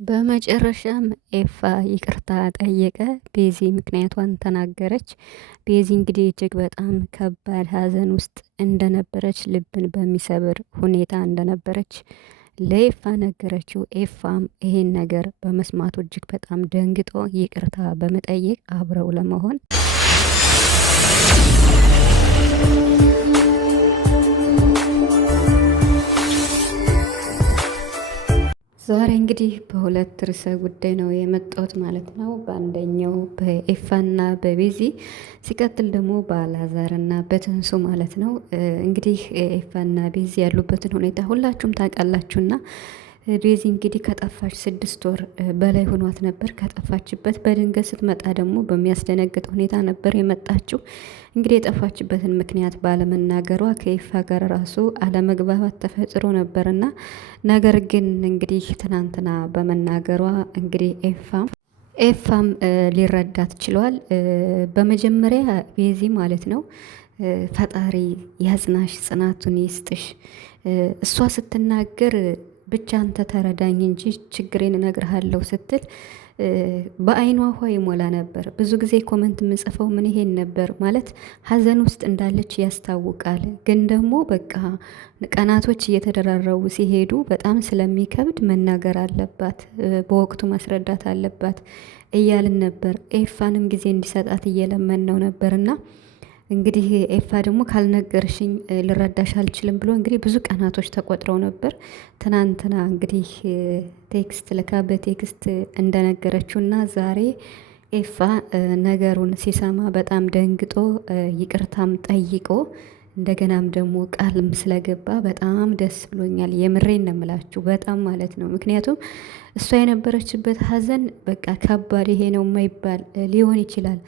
በመጨረሻም ኤፋ ይቅርታ ጠየቀ። ቤዚ ምክንያቷን ተናገረች። ቤዚ እንግዲህ እጅግ በጣም ከባድ ሐዘን ውስጥ እንደነበረች፣ ልብን በሚሰብር ሁኔታ እንደነበረች ለኤፋ ነገረችው። ኤፋም ይሄን ነገር በመስማቱ እጅግ በጣም ደንግጦ ይቅርታ በመጠየቅ አብረው ለመሆን ዛሬ እንግዲህ በሁለት ርዕሰ ጉዳይ ነው የመጣሁት ማለት ነው። በአንደኛው በኤፋና በቤዚ ሲቀጥል ደግሞ በአላዛርና በትንሱ ማለት ነው። እንግዲህ ኤፋና ቤዚ ያሉበትን ሁኔታ ሁላችሁም ታውቃላችሁና ቤዚ እንግዲህ ከጠፋች 6 ወር በላይ ሆኗት ነበር። ከጠፋችበት በድንገት ስትመጣ ደግሞ በሚያስደነግጥ ሁኔታ ነበር የመጣችው። እንግዲህ የጠፋችበትን ምክንያት ባለመናገሯ ከኤፋ ጋር ራሱ አለመግባባት ተፈጥሮ ነበርና ነገር ግን እንግዲህ ትናንትና በመናገሯ እንግዲህ ኤፋም ሊረዳት ችሏል። በመጀመሪያ ቤዚ ማለት ነው ፈጣሪ ያጽናሽ፣ ጽናቱን ይስጥሽ። እሷ ስትናገር ብቻ አንተ ተረዳኝ እንጂ ችግሬን እነግርሃለሁ ስትል በአይኗ ውሃ ይሞላ ነበር። ብዙ ጊዜ ኮመንት የምጽፈው ምን ይሄን ነበር ማለት ሀዘን ውስጥ እንዳለች ያስታውቃል። ግን ደግሞ በቃ ቀናቶች እየተደራረቡ ሲሄዱ በጣም ስለሚከብድ መናገር አለባት፣ በወቅቱ ማስረዳት አለባት እያልን ነበር። ኤፋንም ጊዜ እንዲሰጣት እየለመን ነው ነበርና እንግዲህ ኤፋ ደግሞ ካልነገርሽኝ ልረዳሽ አልችልም ብሎ እንግዲህ ብዙ ቀናቶች ተቆጥረው ነበር። ትናንትና እንግዲህ ቴክስት ልካ በቴክስት እንደነገረችው እና ዛሬ ኤፋ ነገሩን ሲሰማ በጣም ደንግጦ ይቅርታም ጠይቆ እንደገናም ደግሞ ቃልም ስለገባ በጣም ደስ ብሎኛል። የምሬን ነው የምላችሁ በጣም ማለት ነው። ምክንያቱም እሷ የነበረችበት ሀዘን በቃ ከባድ ይሄ ነው የማይባል ሊሆን ይችላል።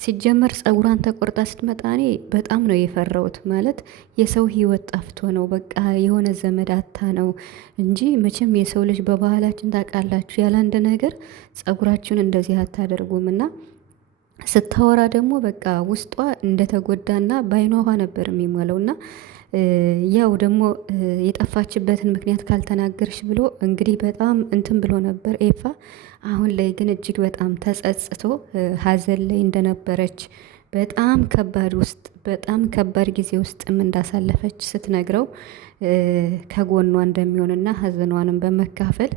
ሲጀመር ጸጉሯን ተቆርጣ ስትመጣ እኔ በጣም ነው የፈራሁት። ማለት የሰው ህይወት ጠፍቶ ነው በቃ የሆነ ዘመድ አታ ነው እንጂ መቼም የሰው ልጅ በባህላችን ታውቃላችሁ ያለ አንድ ነገር ጸጉራችሁን እንደዚህ አታደርጉም። እና ስታወራ ደግሞ በቃ ውስጧ እንደተጎዳና በአይኗ ውሃ ነበር የሚሞለው እና ያው ደግሞ የጠፋችበትን ምክንያት ካልተናገርሽ ብሎ እንግዲህ በጣም እንትን ብሎ ነበር ኤፋ። አሁን ላይ ግን እጅግ በጣም ተጸጽቶ ሀዘን ላይ እንደነበረች በጣም በጣም ከባድ ጊዜ ውስጥም እንዳሳለፈች ስትነግረው ከጎኗ እንደሚሆንና ሀዘኗንም በመካፈል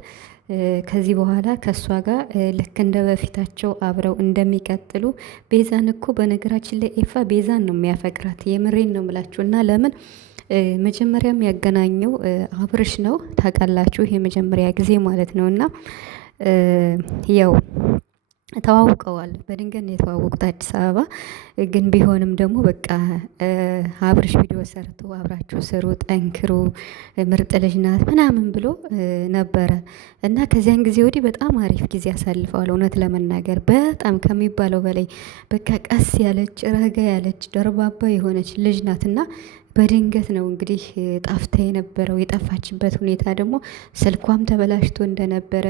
ከዚህ በኋላ ከእሷ ጋር ልክ እንደ በፊታቸው አብረው እንደሚቀጥሉ። ቤዛን እኮ በነገራችን ላይ ኤፋ ቤዛን ነው የሚያፈቅራት። የምሬን ነው የምላችሁ። እና ለምን መጀመሪያም ያገናኘው አብርሽ ነው ታውቃላችሁ፣ የመጀመሪያ ጊዜ ማለት ነው። እና ያው ተዋውቀዋል። በድንገት ነው የተዋወቁት አዲስ አበባ። ግን ቢሆንም ደግሞ በቃ አብርሽ ቪዲዮ ሰርቶ አብራችሁ ስሩ፣ ጠንክሩ፣ ምርጥ ልጅ ናት ምናምን ብሎ ነበረ እና ከዚያን ጊዜ ወዲህ በጣም አሪፍ ጊዜ አሳልፈዋል። እውነት ለመናገር በጣም ከሚባለው በላይ በቃ ቀስ ያለች ረጋ ያለች ደርባባ የሆነች ልጅ ናትና በድንገት ነው እንግዲህ ጣፍታ የነበረው። የጠፋችበት ሁኔታ ደግሞ ስልኳም ተበላሽቶ እንደነበረ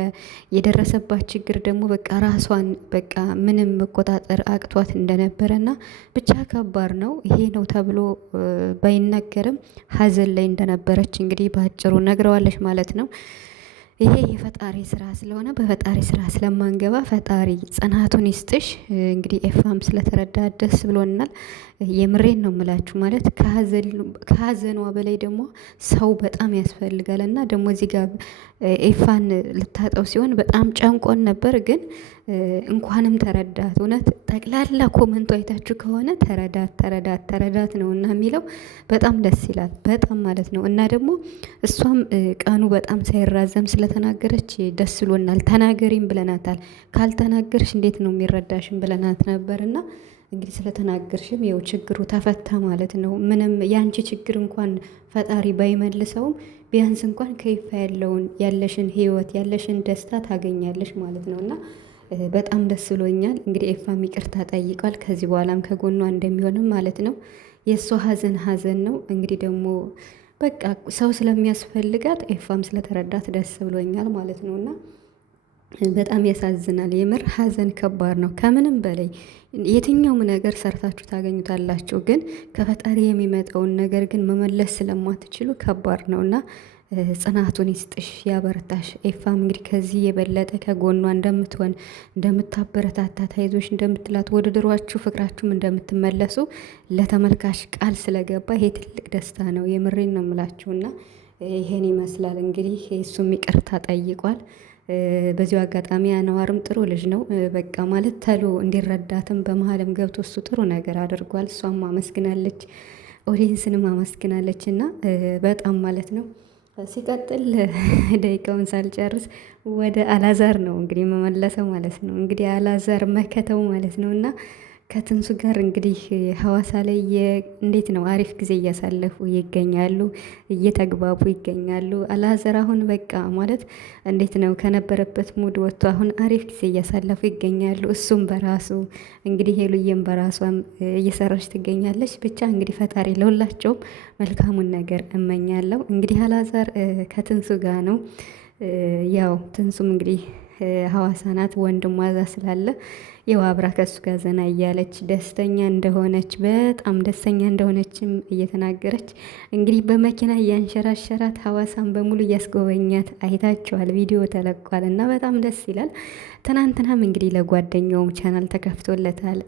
የደረሰባት ችግር ደግሞ በቃ ራሷን በቃ ምንም መቆጣጠር አቅቷት እንደነበረና ብቻ ከባድ ነው። ይሄ ነው ተብሎ ባይነገርም ሀዘን ላይ እንደነበረች እንግዲህ በአጭሩ ነግረዋለች ማለት ነው። ይሄ የፈጣሪ ስራ ስለሆነ በፈጣሪ ስራ ስለማንገባ ፈጣሪ ጽናቱን ይስጥሽ። እንግዲህ ኤፋም ስለተረዳ ደስ ብሎናል። የምሬን ነው የምላችሁ። ማለት ከሀዘኗ በላይ ደግሞ ሰው በጣም ያስፈልጋል እና ደግሞ እዚህ ጋር ኤፋን ልታጠው ሲሆን በጣም ጨንቆን ነበር። ግን እንኳንም ተረዳት። እውነት ጠቅላላ ኮመንቱ አይታችሁ ከሆነ ተረዳት ነው እና የሚለው በጣም ደስ ይላል። በጣም ማለት ነው። እና ደግሞ እሷም ቀኑ በጣም ሳይራዘም ስለተናገረች ደስ ብሎናል። ተናገሪም ብለናታል። ካልተናገርሽ እንዴት ነው የሚረዳሽም ብለናት ነበር እና እንግዲህ ስለተናገርሽም ይኸው ችግሩ ተፈታ ማለት ነው። ምንም ያንቺ ችግር እንኳን ፈጣሪ ባይመልሰውም ቢያንስ እንኳን ከይፋ ያለውን ያለሽን ህይወት ያለሽን ደስታ ታገኛለሽ ማለት ነው እና በጣም ደስ ብሎኛል። እንግዲህ ኤፋም ይቅርታ ጠይቋል። ከዚህ በኋላም ከጎኗ እንደሚሆንም ማለት ነው። የእሷ ሀዘን ነው እንግዲህ ደግሞ በቃ ሰው ስለሚያስፈልጋት ኤፋም ስለተረዳት ደስ ብሎኛል ማለት ነው እና በጣም ያሳዝናል። የምር ሀዘን ከባድ ነው ከምንም በላይ። የትኛውም ነገር ሰርታችሁ ታገኙታላችሁ፣ ግን ከፈጣሪ የሚመጣውን ነገር ግን መመለስ ስለማትችሉ ከባድ ነው እና ጽናቱን ይስጥሽ፣ ያበርታሽ። ኤፋም እንግዲህ ከዚህ የበለጠ ከጎኗ እንደምትሆን እንደምታበረታታት፣ አይዞሽ እንደምትላት፣ ወደ ድሯችሁ ፍቅራችሁም እንደምትመለሱ ለተመልካች ቃል ስለገባ ይሄ ትልቅ ደስታ ነው። የምሬን ነው የምላችሁና ይሄን ይመስላል እንግዲህ እሱም ይቅርታ ጠይቋል። በዚሁ አጋጣሚ አነዋርም ጥሩ ልጅ ነው። በቃ ማለት ተሎ እንዲረዳትም በመሀልም ገብቶ እሱ ጥሩ ነገር አድርጓል። እሷም አመስግናለች፣ ኦዲየንስንም አመስግናለች እና በጣም ማለት ነው። ሲቀጥል ደቂቃውን ሳልጨርስ ወደ አላዛር ነው እንግዲህ መመለሰው ማለት ነው። እንግዲህ አላዛር መከተው ማለት ነው እና ከትንሱ ጋር እንግዲህ ሀዋሳ ላይ እንዴት ነው አሪፍ ጊዜ እያሳለፉ ይገኛሉ፣ እየተግባቡ ይገኛሉ። አላዛር አሁን በቃ ማለት እንዴት ነው ከነበረበት ሙድ ወጥቶ አሁን አሪፍ ጊዜ እያሳለፉ ይገኛሉ። እሱም በራሱ እንግዲህ ሄሉዬም በራሷም እየሰራች ትገኛለች። ብቻ እንግዲህ ፈጣሪ ለሁላቸውም መልካሙን ነገር እመኛለሁ። እንግዲህ አላዛር ከትንሱ ጋር ነው ያው ትንሱም እንግዲህ ሀዋሳ ናት፣ ወንድሟ እዛ ስላለ ያው አብራ ከሱ ጋር ዘና እያለች ደስተኛ እንደሆነች በጣም ደስተኛ እንደሆነችም እየተናገረች እንግዲህ በመኪና እያንሸራሸራት ሀዋሳን በሙሉ እያስጎበኛት አይታቸዋል። ቪዲዮ ተለቋል እና በጣም ደስ ይላል። ትናንትናም እንግዲህ ለጓደኛውም ቻናል ተከፍቶለታል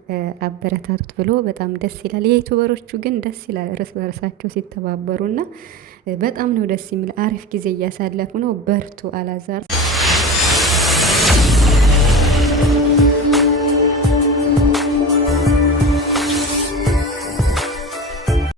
አበረታቱት ብሎ በጣም ደስ ይላል። የዩቱበሮቹ ግን ደስ ይላል እርስ በርሳቸው ሲተባበሩና በጣም ነው ደስ የሚል። አሪፍ ጊዜ እያሳለፉ ነው። በርቱ አላዛር።